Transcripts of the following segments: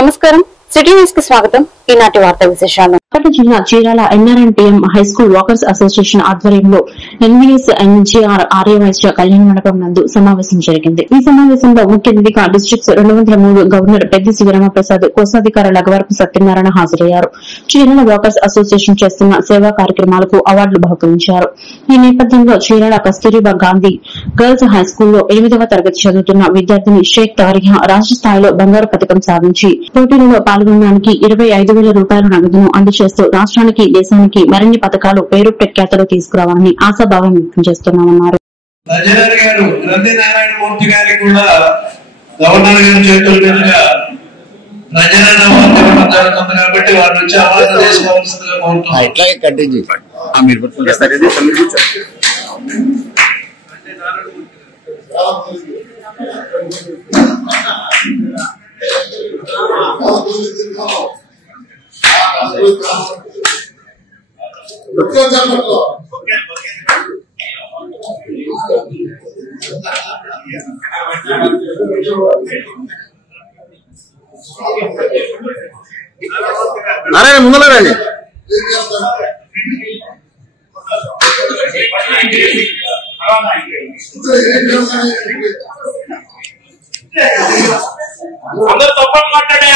నమస్కారం city news కి స్వాగతం. ఈనాటి వార్తా విశేషాలు. జిల్లా చీరాల ఎన్ఆర్ఎన్టీఎం హైస్కూల్ వాకర్స్ అసోసియేషన్ ఆధ్వర్యంలో ఎన్వీఎస్ ఎన్జీఆర్ ఆర్యవైశ్య కళ్యాణ మండపం నందు సమావేశం జరిగింది. ఈ సమావేశంలో ముఖ్య అతిథిగా డిస్ట్రిక్ట్స్ 203 గవర్నర్ పెద్ది శివరామ ప్రసాద్, కోశాధికార లగవరపు సత్యనారాయణ హాజరయ్యారు. చీరాల వాకర్స్ అసోసియేషన్ చేస్తున్న సేవా కార్యక్రమాలకు అవార్డులు బహుకరించారు. ఈ నేపథ్యంలో చీరాల కస్తూరిబా గాంధీ గర్ల్స్ హైస్కూల్లో 8వ తరగతి చదువుతున్న విద్యార్థిని షేక్ తారియా రాష్ట్ర స్థాయిలో బంగారు పథకం సాధించి పోటీలలో పాల్గొనడానికి 25,000 రూపాయల నగదును అందజేస్తూ రాష్ట్రానికి, దేశానికి మరిన్ని పథకాలు పేరు ప్రఖ్యాతలు తీసుకురావాలని ఆశాభావం వ్యక్తం చేస్తున్నామన్నారు. నారాయణ ముందర రండి. అందరూ తప్పని మాట్లాడా.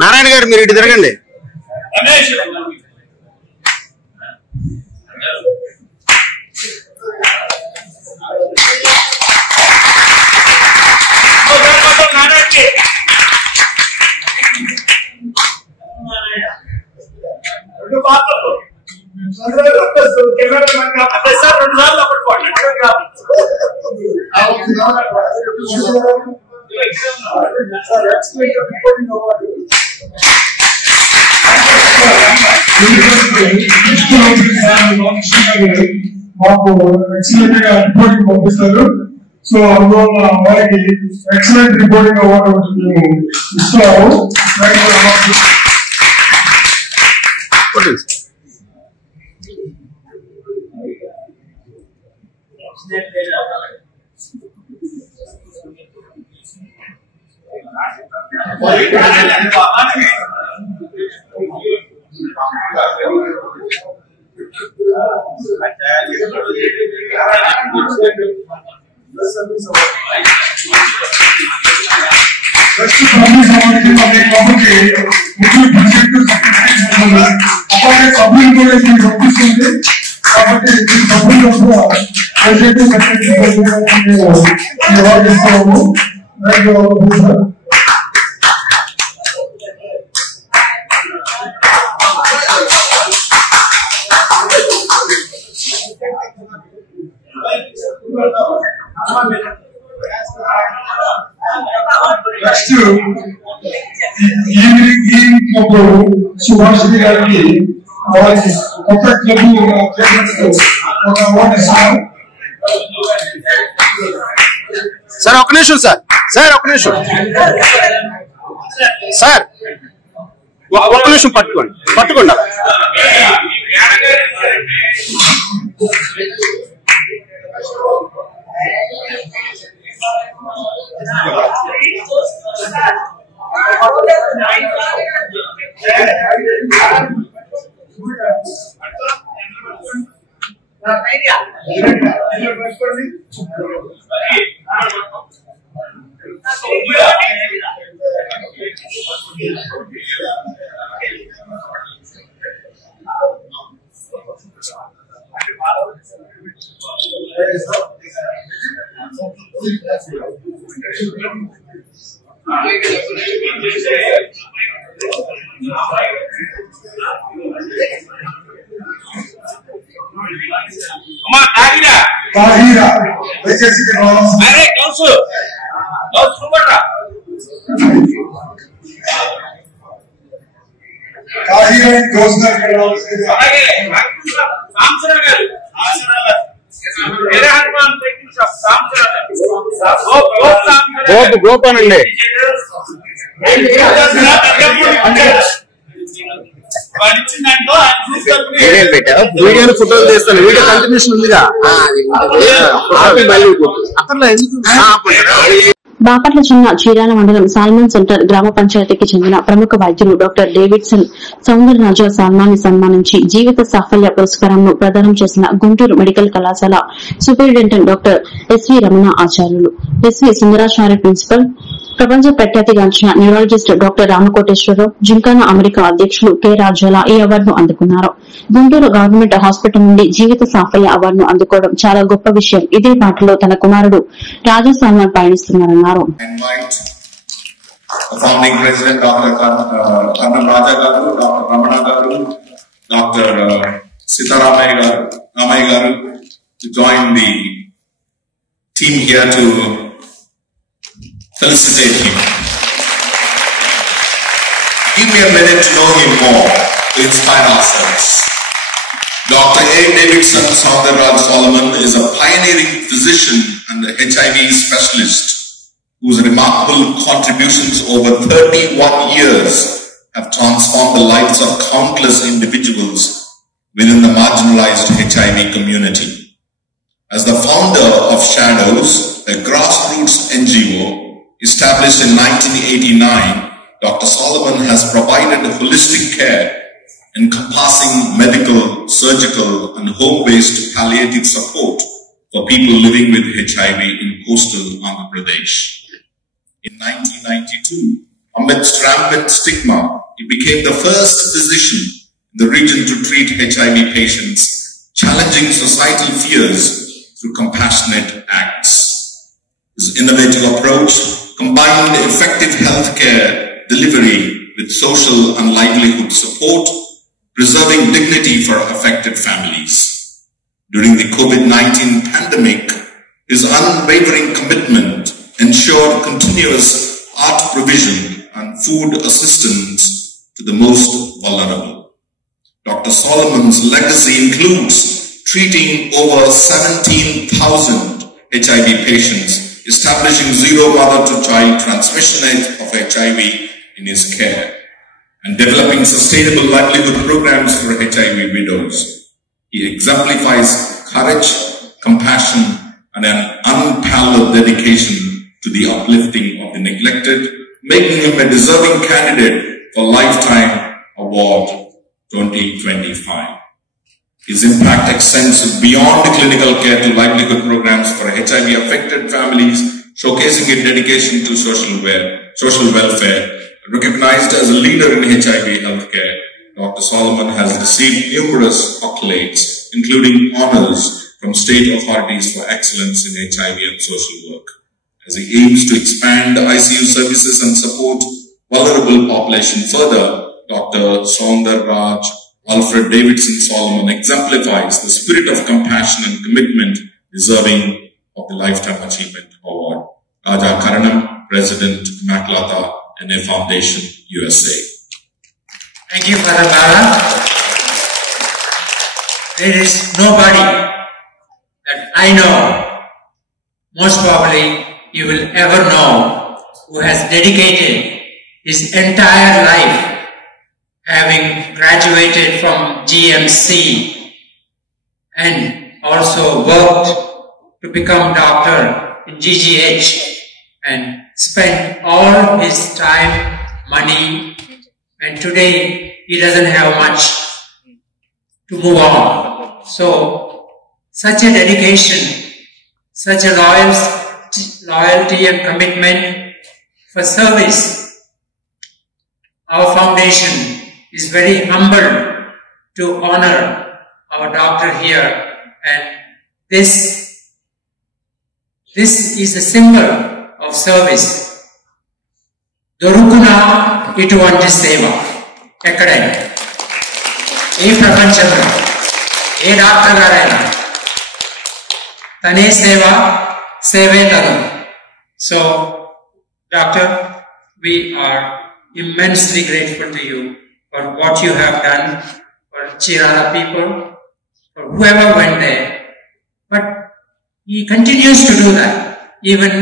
నారాయణ గారు మీరు ఇటు తిరగండి. మాకు ఎక్సలెంట్ గా రిపోర్టింగ్ పంపిస్తారు. సో అందువల్ల వారికి ఎక్సలెంట్ రిపోర్టింగ్ అవార్డు మేము ఇస్తున్నాము. సభ్యులు కూడా పంపిస్తుంది కాబట్టి సభ్యులు అవార్డు ఇస్తున్నాము. నెక్స్ట్ ఈవినింగ్ సుభాషిణి గారికి వారికి కొత్త క్లబ్ ఒక అవార్డు ఇస్తున్నాం. సార్ ఒక నిమిషం సార్. సార్ ఒక నిమిషం సార్. ఒక నిమిషం పట్టుకోండి. గోపానండి వాడు ఇచ్చిన దాంట్లో ఆయన చూసుకొని ఏమేమి పెట్టావు? వీడియోని ఫోటోలు తీస్తాను. వీడియో కంటిన్యూషన్ ఉందిగా. అక్కడ ఎందుకు బాపట్ల జిల్లా చీరాల మండలం సాల్మన్ సెంటర్ గ్రామ పంచాయతీకి చెందిన ప్రముఖ వైద్యులు డాక్టర్ డేవిడ్సన్ సౌందరరాజ సల్మాన్ని సన్మానించి జీవిత సాఫల్య పురస్కారంను ప్రదానం చేసిన గుంటూరు మెడికల్ కళాశాల superintendent doctor SV Ramana Acharyulu. SV Sundaracharya principal, ప్రపంచ ప్రఖ్యాతిగాంచిన న్యూరాలజిస్ట్ డాక్టర్ రామకోటేశ్వరరావు, జింకానా అమెరికా అధ్యకులు కె రాజాల ఈ అవార్డును అందుకున్నారు. గుంటూరు గవర్నమెంట్ హాస్పిటల్ నుండి జీవిత సాఫల్య అవార్డును అందుకోవడం చాలా గొప్ప విషయం. ఇదే బాటలో తన కుమారుడు రాజా Salman పయనిస్తున్నారన్నారు. Invite the founding president, Dr. Karnam Raja Garu, Dr. Ramana Garu, Dr. Sitaramaya Garu to join the team here to felicitate him. Give me a minute to know him more, to inspire ourselves. Dr. A. Davidson Soundarraj Solomon is a pioneering physician and a HIV specialist whose remarkable contributions over 31 years have transformed the lives of countless individuals within the marginalized HIV community. As the founder of Shadows, a grassroots NGO established in 1989, Dr. Solomon has provided holistic care encompassing medical, surgical and home-based palliative support for people living with HIV in coastal Andhra Pradesh. In 1992, amidst rampant stigma, he became the first physician in the region to treat HIV patients, challenging societal fears through compassionate acts. His innovative approach combined effective healthcare delivery with social and livelihood support, preserving dignity for affected families. During the COVID-19 pandemic, his unwavering commitment ensured continuous art provision and food assistance to the most vulnerable. Dr. Solomon's legacy includes treating over 17,000 HIV patients, establishing zero mother-to-child transmission of HIV in his care, and developing sustainable livelihood programs for HIV widows. He exemplifies courage, compassion, and an unparalleled dedication to the uplifting of the neglected, making him a deserving candidate for Lifetime Award 2025. His impact extends beyond clinical care to livelihood programs for HIV-affected families, showcasing his dedication to social welfare. Recognized as a leader in HIV healthcare, Dr. Solomon has received numerous accolades, including honors from state authorities for excellence in HIV and social work. As he aims to expand ICU services and support vulnerable population further, Dr. Soundarraj Alfred Davidson Solomon exemplifies the spirit of compassion and commitment deserving of the Lifetime Achievement Award. Raja Karanam, President, Immaculata NA Foundation, USA. Thank you, Father Bala. There is nobody that I know, most probably you will ever know, who has dedicated his entire life, having graduated from GMC and also worked to become doctor in GGH and spent all his time, money, and today he doesn't have much to move on. So, such a dedication, such a loyalty and commitment for service. Our foundation is very humbled to honor our doctor here, and this is a symbol of service. దొరుకునా ఇటువంటి సేవ ఎక్కడైనా, ఏ ప్రపంచంలో ఏ doctor గారైనా తనే సేవే తను. So, Doctor, we are immensely grateful to you for what you have done for Chirala people, for whoever went there. But he continues to do that even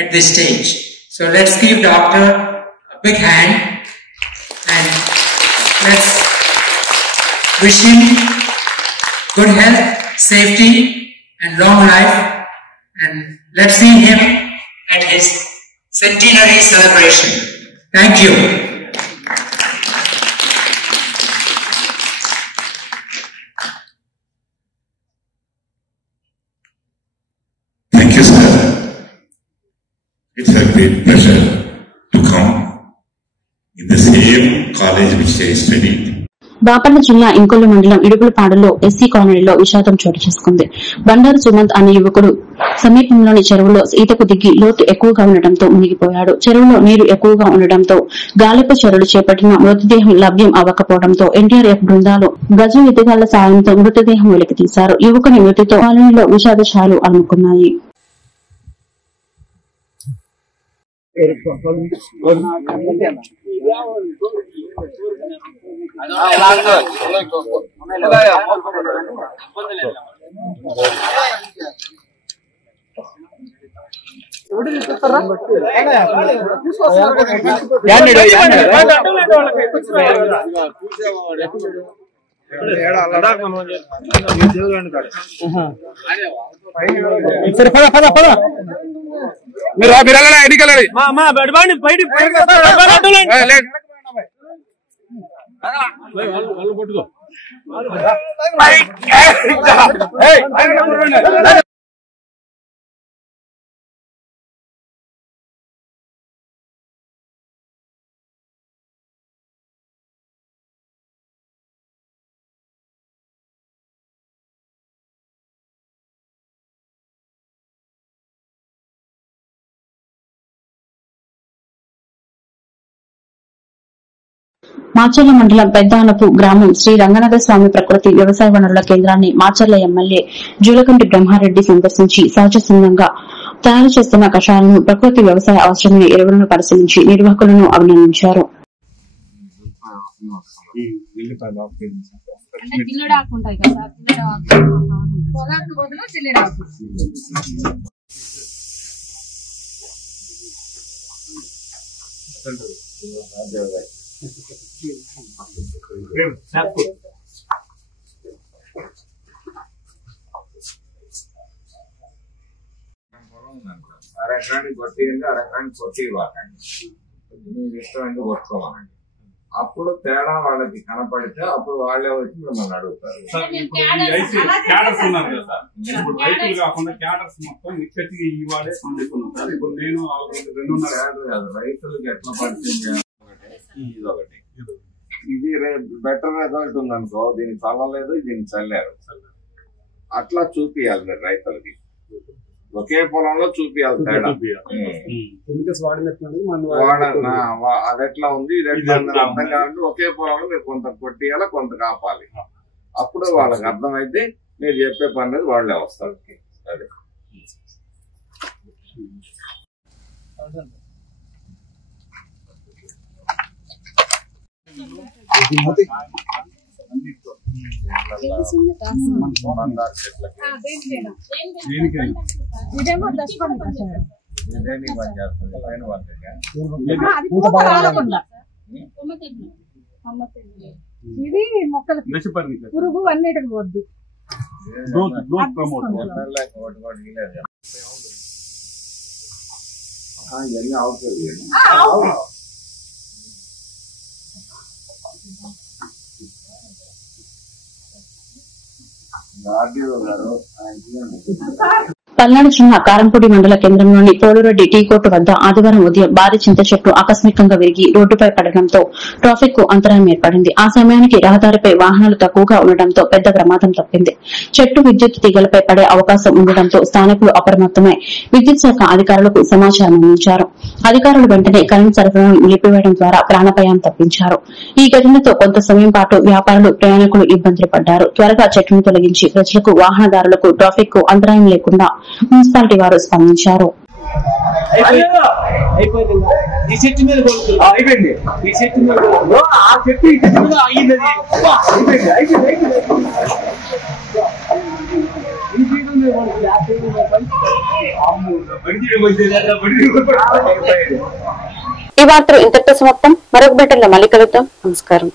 at this stage. So let's give Doctor a big hand and let's wish him good health, safety and long life, and let's see him at his centenary celebration. Thank you. Thank you, sir. It's a great pleasure to come in the same college which I studied. Bapatla జిల్లా ఇంకొల్లు మండలం ఇడుగులపాడులో SC కాలనీలో విషాదం చోటు చేసుకుంది. బండారు సుమంత్ అనే యువకుడు సమీపంలోని చెరువులో ఈతకు దిగి లోతు ఎక్కువగా ఉండటంతో మునిగిపోయాడు. చెరువులో నీరు ఎక్కువగా ఉండటంతో గాలింపు చర్యలు చేపట్టిన మృతదేహం లభ్యం అవ్వకపోవడంతో ఎన్డీఆర్ఎఫ్ బృందాలు గజ ఎదుగాళ్ల సాయంతో మృతదేహం వెలికి తీశారు. యువకుని మృతితో కాలనీలో విషాద ఛాయలు అలుముకున్నాయి. మీరు ఎన్నికలండి పట్టుకో మాచర్ల మండలం పెద్దానపు గ్రామం శ్రీ రంగనాథ స్వామి ప్రకృతి వ్యవసాయ వనరుల కేంద్రాన్ని మాచర్ల ఎమ్మెల్యే జూలకంటి బ్రహ్మారెడ్డి సందర్శించి సహజ సిద్ధంగా తయారు చేస్తున్న కషాయాలను ప్రకృతి వ్యవసాయ అవసరమైన ఎరువులను పరిశీలించి నిర్వాహకులను అభినందించారు. అరెకరానికి కొట్టింది అరెకరానికి కొట్టి ఇవ్వాలండి, మీకు ఇష్టం కొట్టుకోవాలండి. అప్పుడు తేడా వాళ్ళకి కనపడితే అప్పుడు వాళ్ళే వచ్చి మిమ్మల్ని అడుగుతారు. రైతులు కాకుండా క్యాడర్స్ మొత్తం నిక్కచ్చిగా ఇవ్వాలే పండిస్తున్నాం సార్. ఇప్పుడు నేను 2.5 కాదు, రైతులకు ఎట్లా పడుతుంది ఇది ఒకటి. ఇది బెటర్ రిజల్ట్ ఉందనుకో, దీన్ని చల్లలేదు దీన్ని చల్లారు, అట్లా చూపియాలి మీరు రైతులకి. ఒకే పొలంలో చూపియాలి తేడా. అది ఎట్లా ఉంది ఇది ఎట్లా ఉంది అర్థం కావాలంటే ఒకే పొలంలో మీరు కొంత కొట్టియాలి కొంత కాపాలి. అప్పుడు వాళ్ళకి అర్థమైతే మీరు చెప్పే పని అనేది వాళ్ళే వస్తారు. అదే ఇది మొక్కలకి పురుగు అన్నిటికి పోద్ది. ఇవన్నీ అవుతుంది. పల్నాడు జిల్లా కారంపూడి మండల కేంద్రంలోని పోలురెడ్డి టీ కోర్టు వద్ద ఆదివారం ఉదయం భారీ చింత చెట్టు ఆకస్మికంగా విరిగి రోడ్డుపై పడడంతో ట్రాఫిక్ కు అంతరాయం ఏర్పడింది. ఆ సమయానికి రహదారిపై వాహనాలు తక్కువగా ఉండడంతో పెద్ద ప్రమాదం తప్పింది. చెట్టు విద్యుత్ తీగలపై పడే అవకాశం ఉండడంతో స్థానికులు అప్రమత్తమై విద్యుత్ శాఖ అధికారులకు సమాచారం అందించారు. అధికారులు వెంటనే కరెంట్ సరఫరాను నిలిపివేయడం ద్వారా ప్రాణాపాయం తప్పించారు. ఈ ఘటనతో కొంత సమయం పాటు వ్యాపారులు ప్రయాణికులు ఇబ్బందులు పడ్డారు. త్వరగా చెట్టును తొలగించి ప్రజలకు వాహనదారులకు ట్రాఫిక్ కు అంతరాయం లేకుండా మున్సిపాలిటీ వారు స్పందించారు. ఈ వార్తలు ఇంతటితో సమాప్తం. మరొక బెటర్లో మళ్ళీ కలుద్దాం. నమస్కారం.